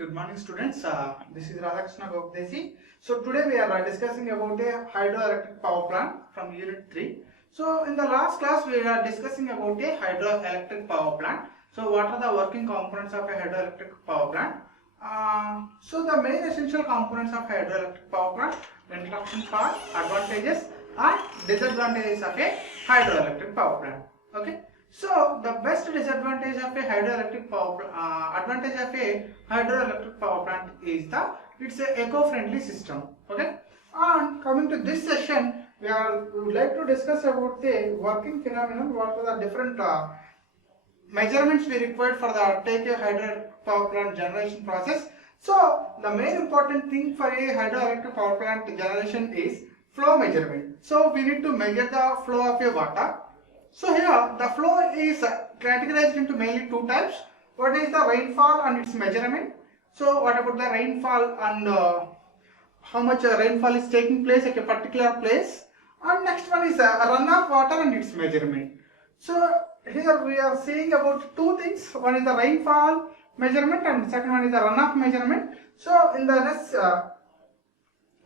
Good morning, students. This is Radhakrishna Gopdesi. So today we are discussing about a hydroelectric power plant from Unit 3. So in the last class we are discussing about a hydroelectric power plant. So what are the working components of a hydroelectric power plant? So the main essential components of hydroelectric power plant: introduction part, advantages and disadvantages of a hydroelectric power plant. Okay. So the best disadvantage of a hydroelectric power advantage of a hydroelectric power plant is it's a eco-friendly system. Okay. And coming to this session, we would like to discuss about the working phenomenon. What are the different measurements we required for the take a hydroelectric power plant generation process. So the main important thing for a hydroelectric power plant generation is flow measurement. So we need to measure the flow of a water. So here the flow is categorized into mainly two types. What is the rainfall and its measurement? So what about the rainfall and how much rainfall is taking place at a particular place? And next one is runoff water and its measurement. So here we are seeing about two things. One is the rainfall measurement and second one is the runoff measurement. So in the next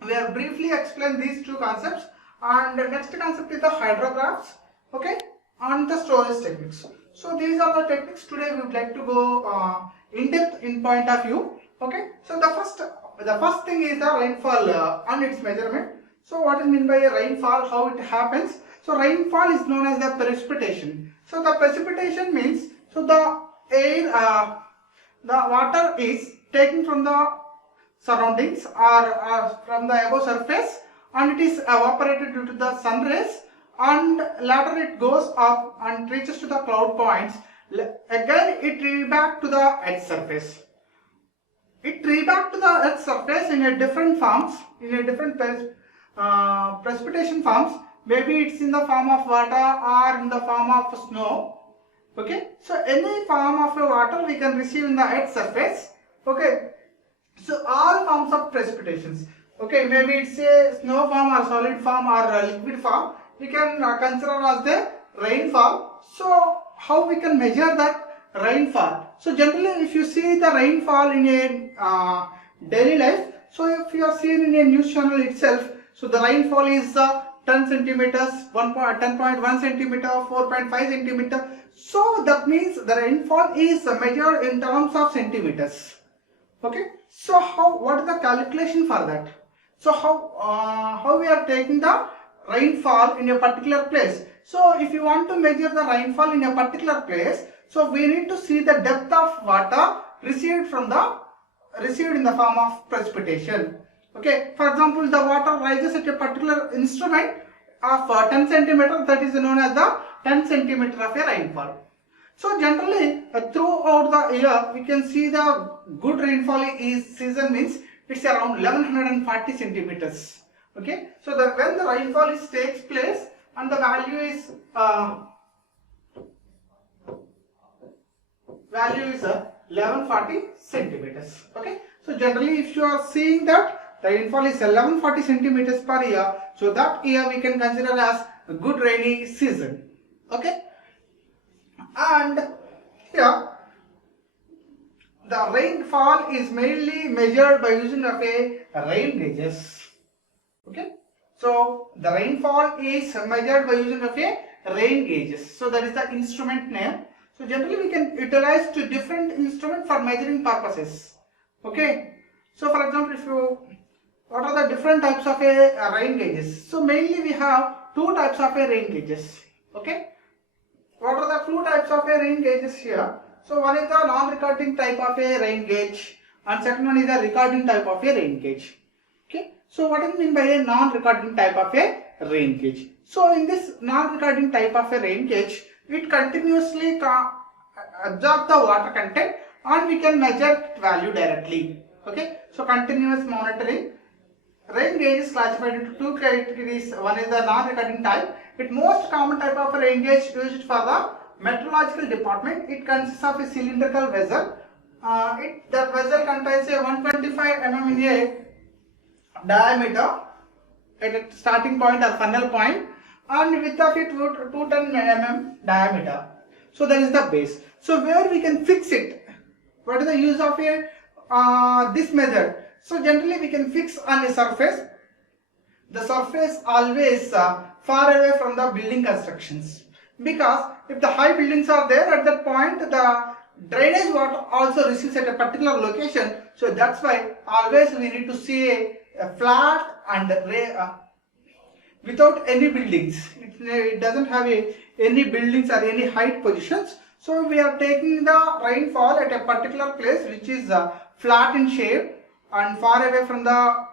we have briefly explained these two concepts, and the next concept is the hydrographs. Okay. And the storage techniques. So these are the techniques today we would like to go in depth in point of view. Okay. So the first thing is the rainfall and its measurement. So what is meant by a rainfall? How it happens? So rainfall is known as the precipitation. So the precipitation means the air, the water is taken from the surroundings or from the above surface, and it is evaporated due to the sun rays, and later it goes up and reaches to the cloud points. Again it reaches back to the earth surface. It reaches back to the earth surface in a different forms, in a different precipitation forms. Maybe it's in the form of water or in the form of snow. Okay, so any form of water we can receive in the earth surface. Okay, so all forms of precipitations. Okay, maybe it's a snow form or solid form or liquid form, we can consider as the rainfall. So how we can measure that rainfall? So generally if you see the rainfall in a daily life, so if you are seen in a news channel itself, so the rainfall is 10 centimeters, 10.1 centimeter, 4.5 centimeter. So that means the rainfall is measured in terms of centimeters. Okay. So what is the calculation for that? So how we are taking the rainfall in a particular place? So if you want to measure the rainfall in a particular place, so we need to see the depth of water received in the form of precipitation. Okay, for example, the water rises at a particular instrument of 10 centimeter, that is known as the 10 centimeter of a rainfall. So generally throughout the year we can see the good rainfall season means it's around 1140 centimeters. Okay, so when the rainfall takes place and the value is 1140 centimeters. Okay, so generally if you are seeing that the rainfall is 1140 centimeters per year, so that year we can consider as a good rainy season. Okay, and here the rainfall is mainly measured by using of a rain gauges. Okay, so the rainfall is measured by using of a rain gauges. So that is the instrument name. So generally we can utilize two different instruments for measuring purposes. Okay, so for example, what are the different types of a rain gauges? So mainly we have two types of a rain gauges. Okay, what are the two types of a rain gauges here? So one is the non-recording type of a rain gauge and second one is the recording type of a rain gauge. Okay, so what is meant by a non-recording type of a rain gauge? So in this non-recording type of a rain gauge, it continuously absorbs the water content and we can measure value directly. Okay, so continuous monitoring. Rain gauge is classified into two categories. One is the non-recording type. It most common type of rain gauge used for the meteorological department. It consists of a cylindrical vessel. That vessel contains a 125 mm in a diameter at a starting point or funnel point, and width of it 210 mm diameter. So that is the base. So where we can fix it? What is the use of a this method. So generally we can fix on a surface. The surface always far away from the building constructions, because if the high buildings are there, at that point the drainage water also receives at a particular location. So that's why always we need to see a flat and without any buildings. It doesn't have any buildings or any height positions. So we are taking the rainfall at a particular place which is flat in shape and far away from the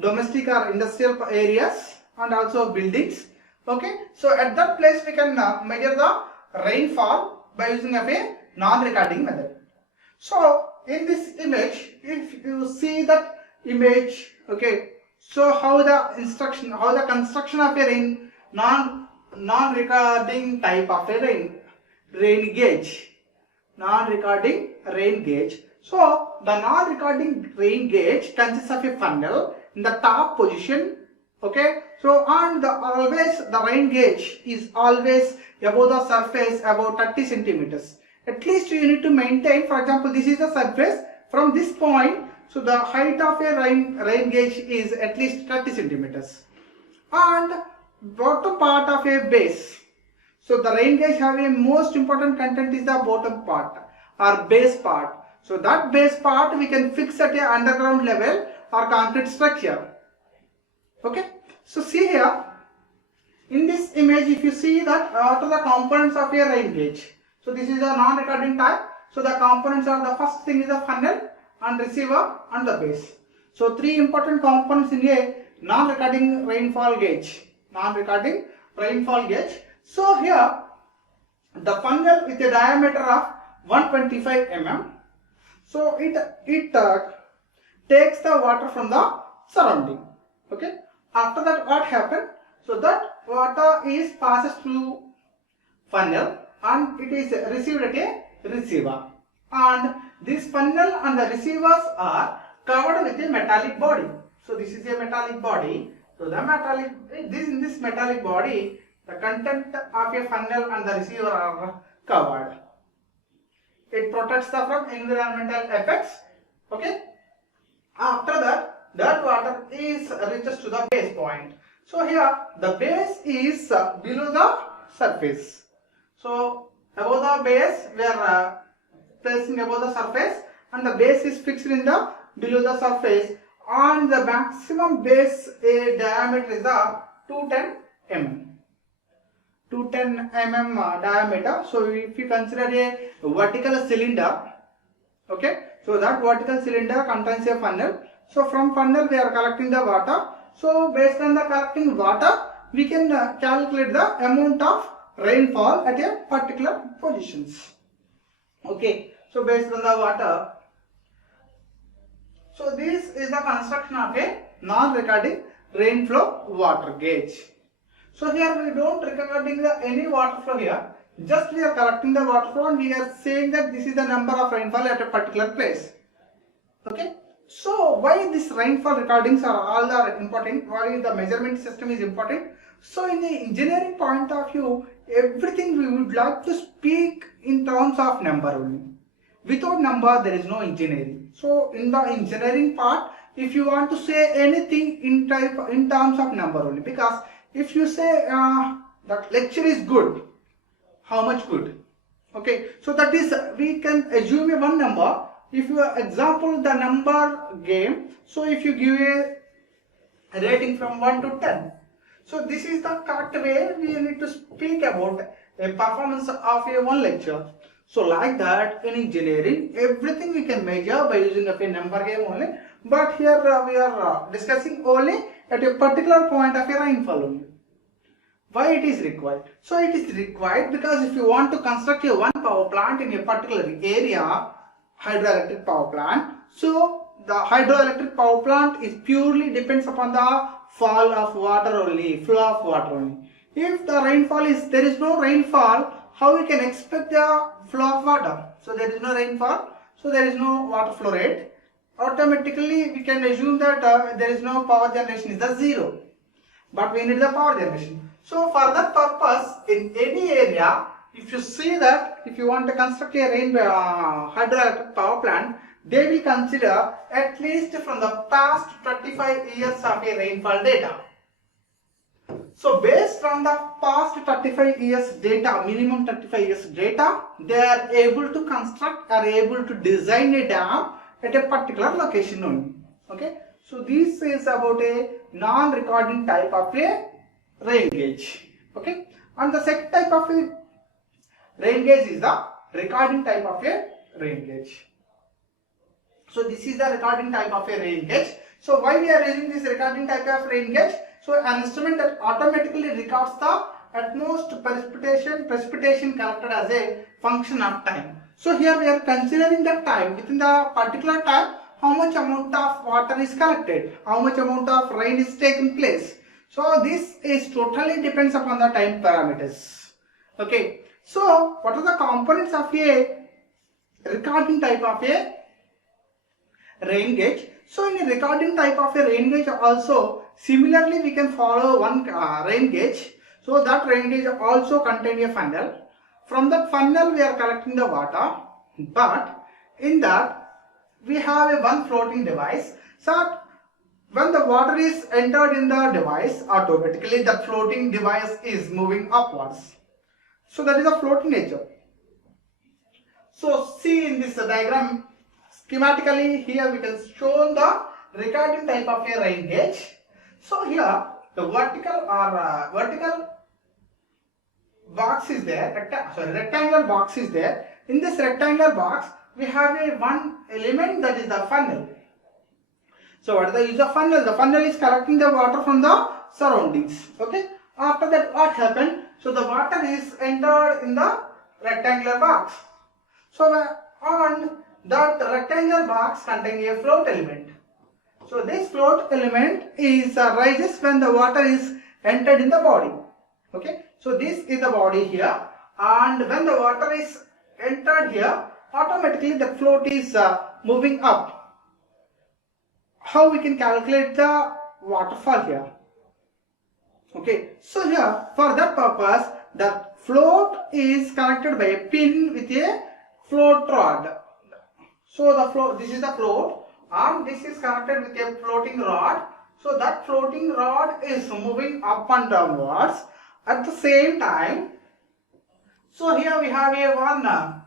domestic or industrial areas and also buildings. Okay, so at that place we can measure the rainfall by using of a non-recording method. So in this image, if you see that image, okay, so how the construction of a non-recording type of a rain gauge, non-recording rain gauge. So the non-recording rain gauge consists of a funnel in the top position. Okay, so and always the rain gauge is always above the surface about 30 centimeters. At least you need to maintain, for example, this is the surface from this point. So the height of a rain gauge is at least 30 centimeters. And bottom part of a base. So the rain gauge have a most important content is the bottom part or base part. So that base part we can fix at a underground level or concrete structure. Okay. So see here, in this image, if you see that what are the components of a rain gauge. So this is a non-recording type. So the components are, the first thing is the funnel and receiver and the base. So three important components in a non-recording rainfall gauge. Non-recording rainfall gauge. So here the funnel with a diameter of 125 mm. So it takes the water from the surrounding. Okay. After that, what happened? So that water is passes through funnel and it is received at a receiver. And this funnel and the receivers are covered with a metallic body. So this is a metallic body. So in this metallic body, the content of a funnel and the receiver are covered. It protects them from environmental effects. Okay. After that water is reaches to the base point. So here the base is below the surface. So above the base we are placing above the surface, and the base is fixed in the below the surface, and the maximum base diameter is the 210 mm. 210 mm diameter. So if you consider a vertical cylinder, okay, so that vertical cylinder contains a funnel. So from funnel we are collecting the water. So based on the collecting water, we can calculate the amount of rainfall at a particular positions. Okay, so based on the water. So this is the construction of a non-recording rainflow water gauge. So here we don't recording any water flow here. Just we are collecting the water flow and we are saying that this is the number of rainfall at a particular place. Okay. So why these rainfall recordings are important? Why the measurement system is important? So in the engineering point of view, everything we would like to speak in terms of number only. Without number there is no engineering. So in the engineering part, if you want to say anything in terms of number only, because if you say that lecture is good, how much good? Okay, so that is we can assume a one number. If you example the number game, so if you give a rating from 1 to 10, so this is the correct way we need to speak about a performance of a one lecture. So like that in engineering, everything we can measure by using of a number game only. But here we are discussing only at a particular point of a rainfall only. Why it is required? So it is required because if you want to construct a one power plant in a particular area, hydroelectric power plant, so the hydroelectric power plant is purely depends upon the fall of water only, flow of water only. If the rainfall is, there is no rainfall, how we can expect the flow of water? So there is no rainfall, so there is no water flow rate. Automatically we can assume that there is no power generation, is the zero. But we need the power generation. So for that purpose, in any area, if you see that if you want to construct a hydroelectric power plant, they will consider at least from the past 25 years of a rainfall data. So based on the past 35 years data, minimum 35 years data, they are able to construct or able to design a dam at a particular location only. Okay, so this is about a non-recording type of a rain gauge. Okay, and the second type of a rain gauge is the recording type of a rain gauge. So this is the recording type of a rain gauge. So why we are using this recording type of rain gauge? So an instrument that automatically records the utmost precipitation collected as a function of time. So here we are considering the time, within the particular time how much amount of water is collected, how much amount of rain is taking place. So this is totally depends upon the time parameters. Okay, so what are the components of a recording type of a rain gauge? So in a recording type of a rain gauge also similarly we can follow one rain gauge. So that rain gauge also contain a funnel. From that funnel we are collecting the water, but in that we have a one floating device. So when the water is entered in the device, automatically the floating device is moving upwards. So that is a floating nature. So see in this diagram, schematically here we can show the recording type of a rain gauge. So here the vertical box is there, rectangular box is there. In this rectangular box we have a one element, that is the funnel. So what is the use of funnel? The funnel is collecting the water from the surroundings. Okay. After that what happened? So the water is entered in the rectangular box. So on that rectangular box contains a float element. So this float element is rises when the water is entered in the body. Okay. So this is the body here, and when the water is entered here, automatically the float is moving up. How we can calculate the waterfall here? Okay, so here for that purpose the float is connected by a pin with a float rod. So the float, this is the float, and this is connected with a floating rod. So that floating rod is moving up and downwards at the same time. So here we have a one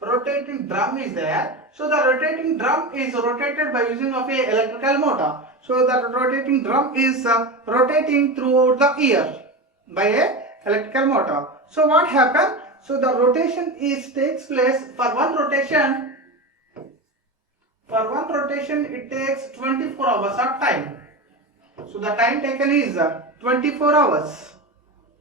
rotating drum is there. So the rotating drum is rotated by using of a electrical motor. So the rotating drum is rotating throughout the year by a electrical motor. So what happened? So the rotation takes place for one rotation. For one rotation it takes 24 hours of time. So the time taken is 24 hours.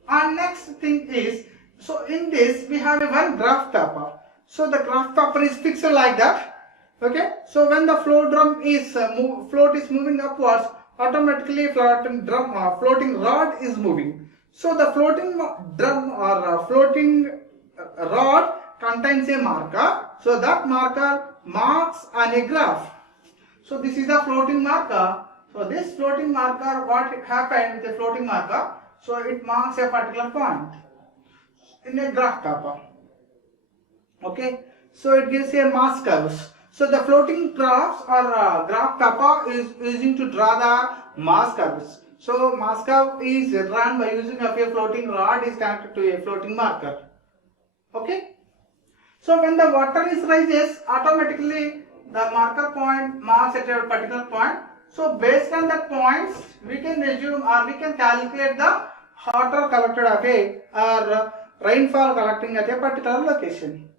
And next thing is, so in this we have a one graph paper. So the graph paper is fixed like that. Okay. So when the float is moving upwards, automatically floating rod is moving. So the floating drum or floating rod contains a marker. So that marker marks on a graph. So this is the floating marker. So this floating marker, what happened with the floating marker? So it marks a particular point in a graph paper. Okay, so it gives a mass curves. So the floating graphs or graph paper is using to draw the mass curves. So mass curve is run by using of a floating rod is connected to a floating marker. Okay. So when the water is rises, automatically the marker point marks at a particular point. So based on that points, we can resume or we can calculate the water collected at a or rainfall collecting at a particular location.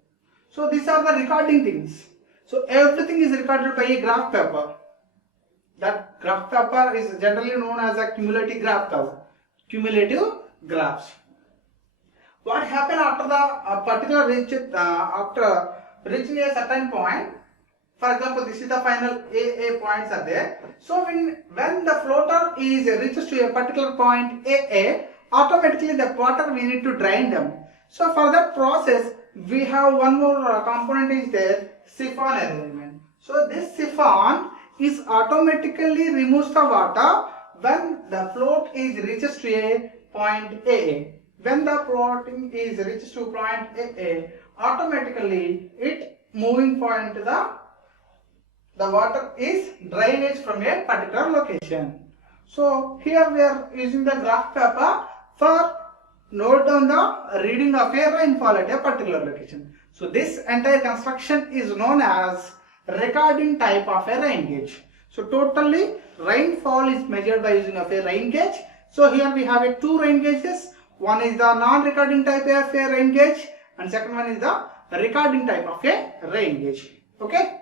So these are the recording things. So everything is recorded by a graph paper. That graph paper is generally known as a cumulative graph paper. Cumulative graphs. What happened after the particular after reaching a certain point? For example, this is the final AA points are there. So when the floater is reaches to a particular point AA, automatically the water we need to drain them. So for that process, we have one more component is there, siphon arrangement. So this siphon is automatically removes the water when the float is reaches to a point AA. When the floating is reaches to point AA, automatically it moving point to the the water is drainage from a particular location. So here we are using the graph paper for note down the reading of a rainfall at a particular location. So this entire construction is known as recording type of a rain gauge. So totally rainfall is measured by using of a rain gauge. So here we have a two rain gauges. One is the non-recording type of a rain gauge and second one is the recording type of a rain gauge. Okay.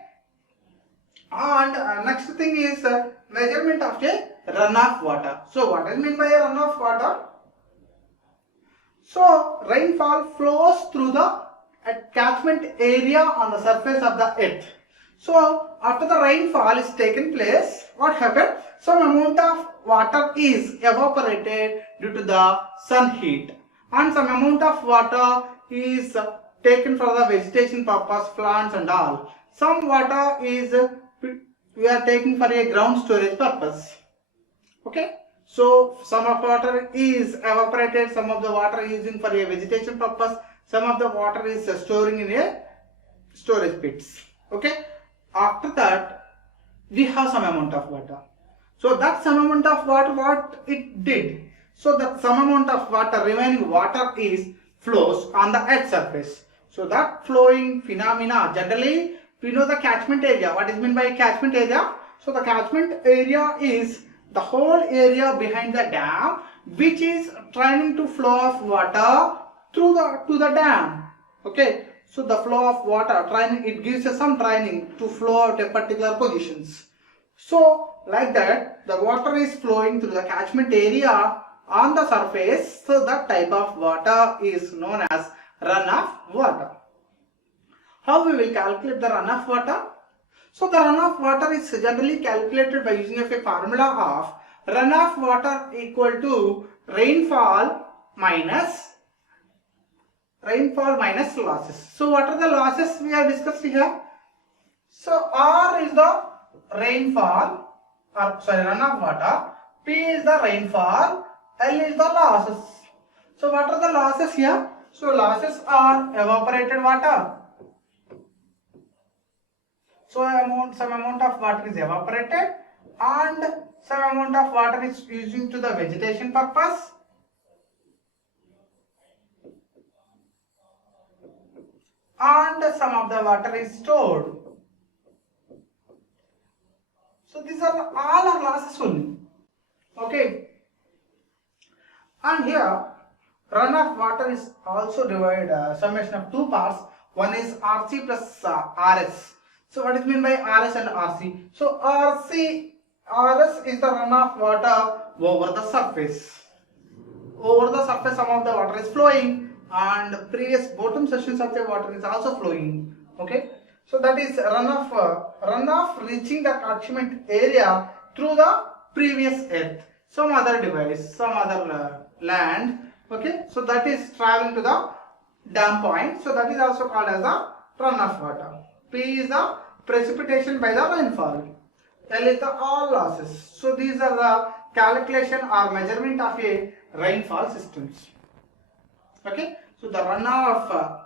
And next thing is measurement of a runoff water. So what is meant by a runoff water? So rainfall flows through the catchment area on the surface of the earth. So after the rainfall is taken place, what happened? Some amount of water is evaporated due to the sun heat and some amount of water is taken for the vegetation purpose, plants and all. Some water is we are taking for a ground storage purpose. Okay. So some of the water is evaporated, some of the water is using for a vegetation purpose, some of the water is storing in a storage pits. Okay. After that, we have some amount of water. So that some amount of water, what it did? So that some amount of water, remaining water is flows on the earth surface. So that flowing phenomena, generally we know the catchment area. What is meant by catchment area? So the catchment area is the whole area behind the dam which is trying to flow of water through to the dam. Okay. So the flow of water training, it gives us some training to flow out a particular positions. So like that, the water is flowing through the catchment area on the surface. So that type of water is known as runoff water. How we will calculate the runoff water? So the runoff water is generally calculated by using a formula of runoff water equal to rainfall minus losses. So what are the losses we have discussed here? So R is the rainfall, runoff water, P is the rainfall, L is the losses. So what are the losses here? So losses are evaporated water. So some amount of water is evaporated and some amount of water is using to the vegetation purpose. And some of the water is stored. So these are all our losses only. Okay. And here runoff water is also divided summation of two parts. One is RC plus RS. So what is meant by RS and RC? So RS is the runoff water over the surface. Over the surface some of the water is flowing and previous bottom sections of the water is also flowing. Okay. So that is runoff reaching the catchment area through the previous earth. Some other device, some other land. Okay. So that is traveling to the dam point. So that is also called as the runoff water. P is the precipitation by the rainfall. L is the all losses. So these are the calculation or measurement of a rainfall systems. Okay. So the runoff,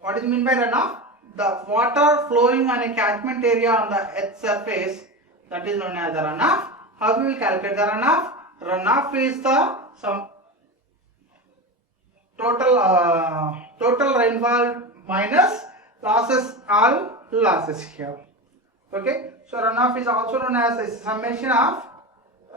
what is meant by runoff? The water flowing on a catchment area on the earth surface, that is known as the runoff. How we will calculate the runoff? Runoff is the some total rainfall minus losses, all losses here. Okay. So runoff is also known as a summation of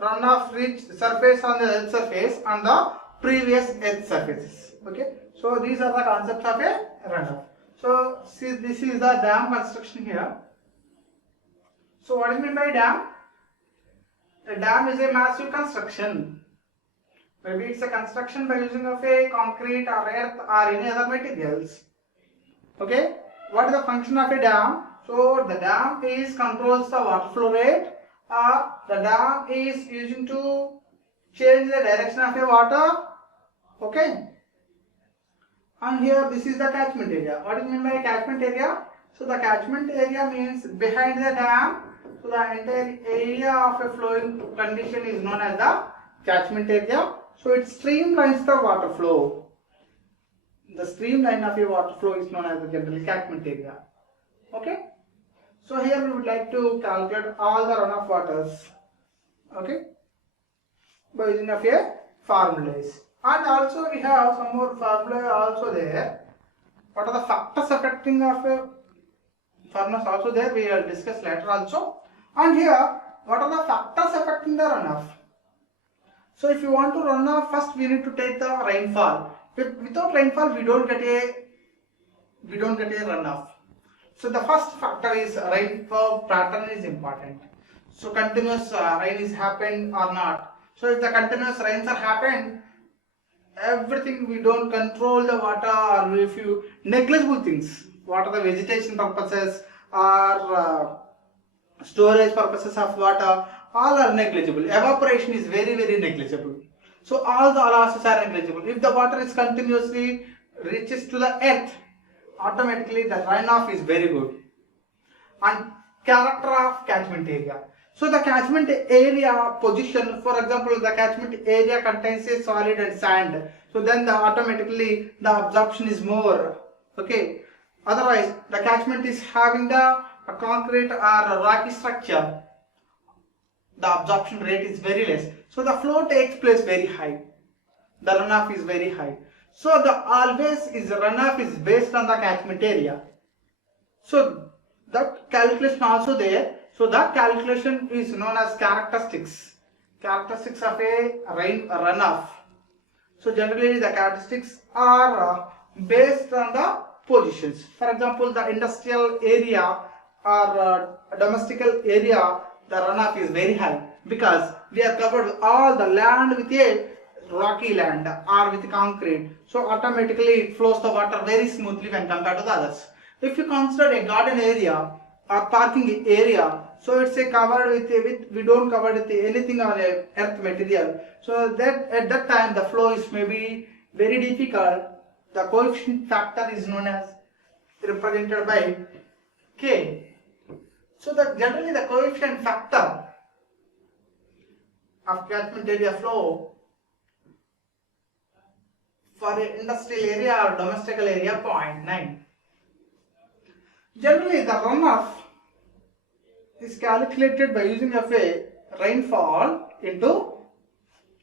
runoff reach surface on the earth surface and the previous earth surfaces. Okay. So these are the concepts of a runoff. So see, this is the dam construction here. So what is meant by dam? A dam is a massive construction. Maybe it's a construction by using of a concrete or earth or any other materials. Okay. What is the function of a dam? So the dam is controls the water flow rate. The dam is using to change the direction of a water. Okay. And here this is the catchment area. What is meant by catchment area? So the catchment area means behind the dam. So the entire area of a flowing condition is known as the catchment area. So it streamlines the water flow. The streamline of a water flow is known as the general catchment area. Okay. So here we would like to calculate all the runoff waters, okay, by using of a formulas. And also we have some more formula also there. What are the factors affecting of a formulas also there, we will discuss later also. And here, what are the factors affecting the runoff? So if you want to run off, first we need to take the rainfall. Without rainfall, we don't get a runoff. So the first factor is rainfall pattern is important. So continuous rain is happened or not. So if the continuous rains are happened, everything we don't control the water, or if you negligible things, what are the vegetation purposes or storage purposes of water, all are negligible. Evaporation is very negligible. So all the losses are negligible. If the water is continuously reaches to the earth, automatically the runoff is very good. And character of catchment area. So the catchment area position, for example, the catchment area contains a solid and sand. So then automatically the absorption is more. Okay. Otherwise, the catchment is having a concrete or a rocky structure. The absorption rate is very less. So the flow takes place very high. The runoff is very high. So the runoff is based on the catchment area. So that calculation also there. So that calculation is known as characteristics. Characteristics of a runoff. So generally the characteristics are based on the positions. For example, the industrial area or domestical area, the runoff is very high because we are covered all the land with a rocky land or with concrete. So automatically it flows the water very smoothly when compared to the others. If you consider a garden area or parking area, so it's a covered with we don't cover with anything on a earth material. So that at that time the flow is maybe very difficult. The coefficient factor is known as represented by K. So that generally the coefficient factor of catchment area flow for an industrial area or domestical area 0.9. Generally the runoff is calculated by using of a rainfall into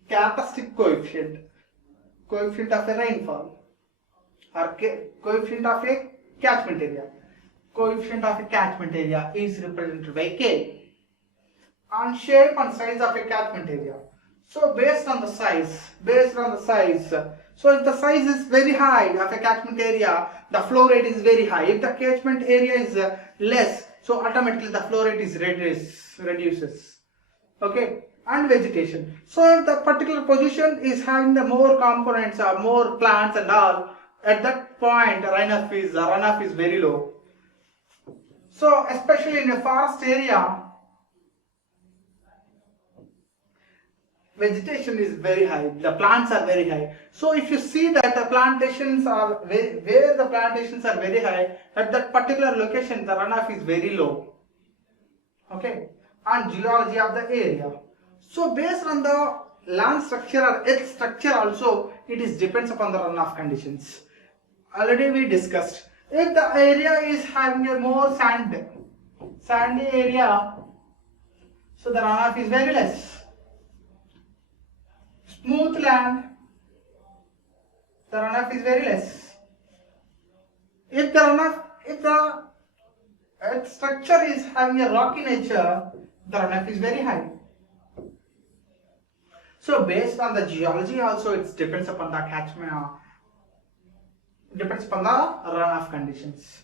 characteristic coefficient of a rainfall or coefficient of a catchment area. Coefficient of a catchment area is represented by K. And shape and size of a catchment area. So based on the size, so if the size is very high of a catchment area, the flow rate is very high. If the catchment area is less, so automatically the flow rate is reduces. Okay, and vegetation. So if the particular position is having the more components or more plants and all, at that point the runoff is very low. So especially in a forest area, vegetation is very high, the plants are very high. So if you see that the plantations are where the plantations are very high, at that particular location the runoff is very low. Okay, and geology of the area. So based on the land structure or earth structure also, it is depends upon the runoff conditions. Already we discussed. If the area is having a more sandy area, so the runoff is very less. Smooth land, the runoff is very less. If the earth structure is having a rocky nature, the runoff is very high. So based on the geology also, it depends upon the catchment, depends upon the runoff conditions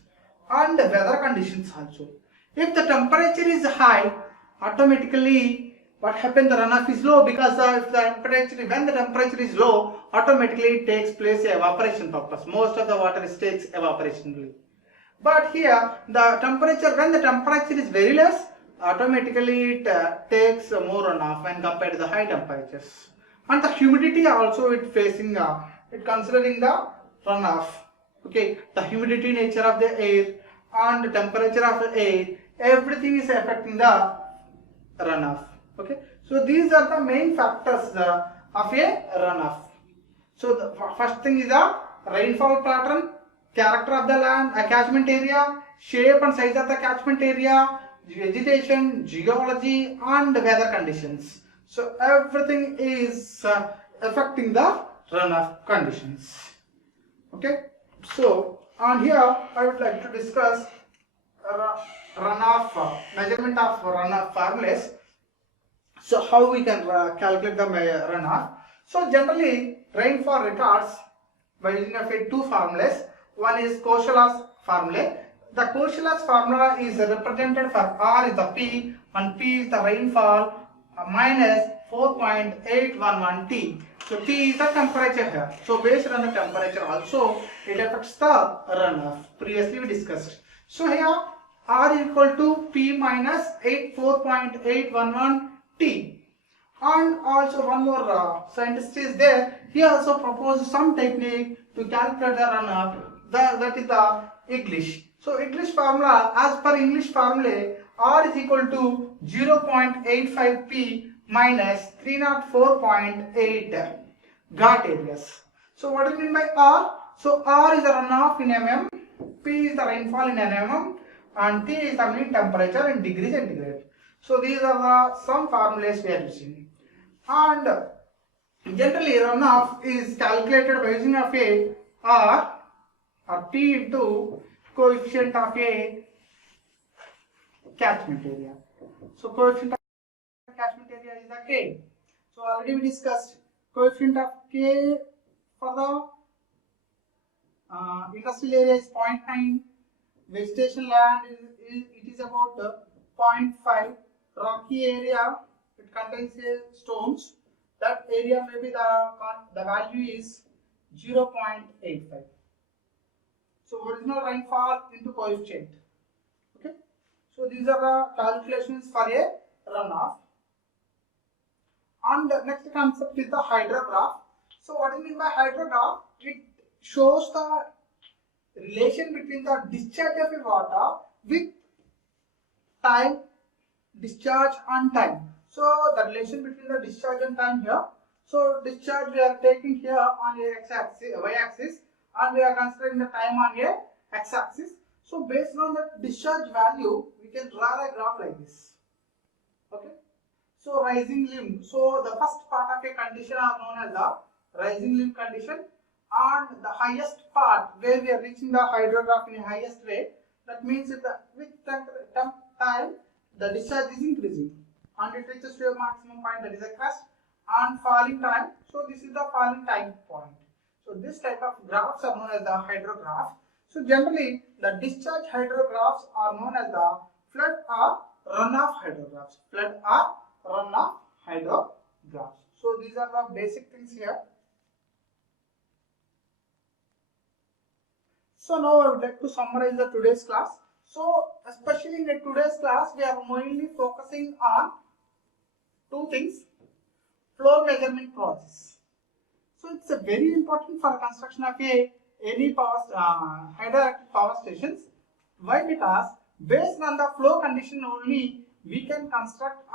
and the weather conditions also. If the temperature is high, automatically what happens, the runoff is low, because when the temperature is low, automatically it takes place evaporation purpose. Most of the water takes evaporation. But here when the temperature is very less, automatically it takes more runoff when compared to the high temperatures. And the humidity also it considering the runoff. Okay, the humidity nature of the air and the temperature of the air, everything is affecting the runoff. Okay, so these are the main factors of a runoff. So the first thing is the rainfall pattern, character of the land, catchment area, shape and size of the catchment area, vegetation, geology, and weather conditions. So everything is affecting the runoff conditions. Okay. So on here I would like to discuss runoff measurement of runoff formulas. So how we can calculate the runoff? So generally rainfall records by using of two formulas. One is Koshala's formula. The Koshala's formula is represented for R is the P and P is the rainfall minus 4.811 T. So T is the temperature here. So based on the temperature also it affects the runoff. Previously we discussed. So here R equal to P minus 4.811 T. And also one more scientist is there. He also proposed some technique to calculate the runoff. That is the English. So English formula, as per English formula, R is equal to 0.85 P minus 304.8 Ghat areas. So what do you mean by R? So R is the runoff in mm, P is the rainfall in mm, and T is the mean temperature in degrees centigrade. So these are the some formulas we are using. And generally runoff is calculated by using of a R or T into coefficient of a catchment area. So coefficient of catchment area is the K. So already we discussed coefficient of K for the industrial area is 0.9, vegetation land is about 0.5, rocky area it contains stones, that area maybe the value is 0.85. So original rainfall into coefficient. Okay. So these are the calculations for a runoff. And the next concept is the hydrograph. So what do you mean by hydrograph? It shows the relation between the discharge of a water with time, discharge and time. So the relation between the discharge and time here. So discharge we are taking here on a x-axis, y-axis, and we are considering the time on a x-axis. So based on the discharge value, we can draw a graph like this. Okay. So rising limb. So the first part of a condition are known as the rising limb condition, and the highest part where we are reaching the hydrograph in a highest rate. That means if with time the discharge is increasing and it reaches to a maximum point, that is a crest, and falling time. So this is the falling time point. So this type of graphs are known as the hydrograph. So generally the discharge hydrographs are known as the flood or runoff hydrographs. Flood or runoff hydrographs. So these are the basic things here. So now I would like to summarize the today's class. So especially in the today's class we are mainly focusing on two things: flow measurement process. So it's a very important for construction of any hydroelectric power stations. Why? Because based on the flow condition only we can construct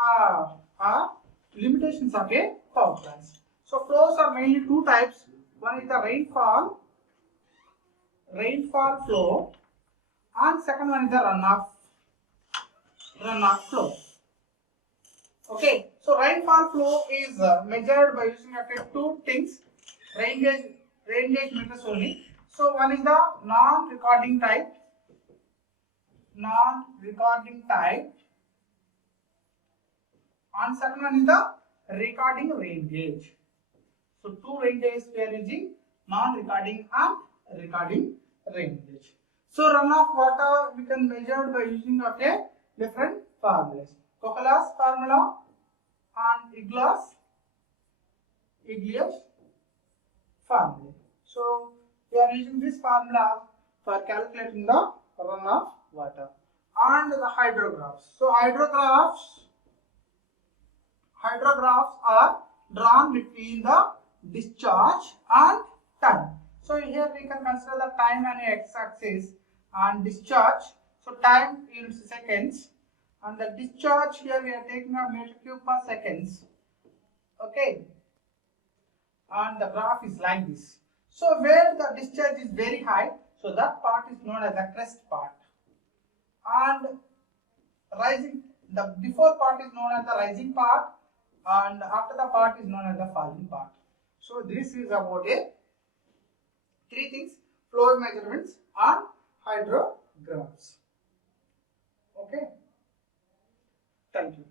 limitations of a power plant. So flows are mainly two types. One is the rainfall flow, and second one is the runoff flow. Okay, so rainfall flow is measured by using two things, rain gauge meters only. So one is the non-recording type, and second one is the recording rain gauge. So two rain gauges we are using, non-recording and recording rain gauge. So runoff water we can measure by using of a different formulas. Kochela's formula and Iglesias formula. So we are using this formula for calculating the runoff water. And the hydrographs. So hydrographs are drawn between the discharge and time. So here we can consider the time on the x-axis and discharge. So time in seconds, and the discharge here we are taking a meter cube per seconds. Okay, and the graph is like this. So where the discharge is very high, so that part is known as the crest part. and rising. The before part is known as the rising part, and after the part is known as the falling part. So this is about a three things: flow measurements and hydrographs. Okay. Thank you.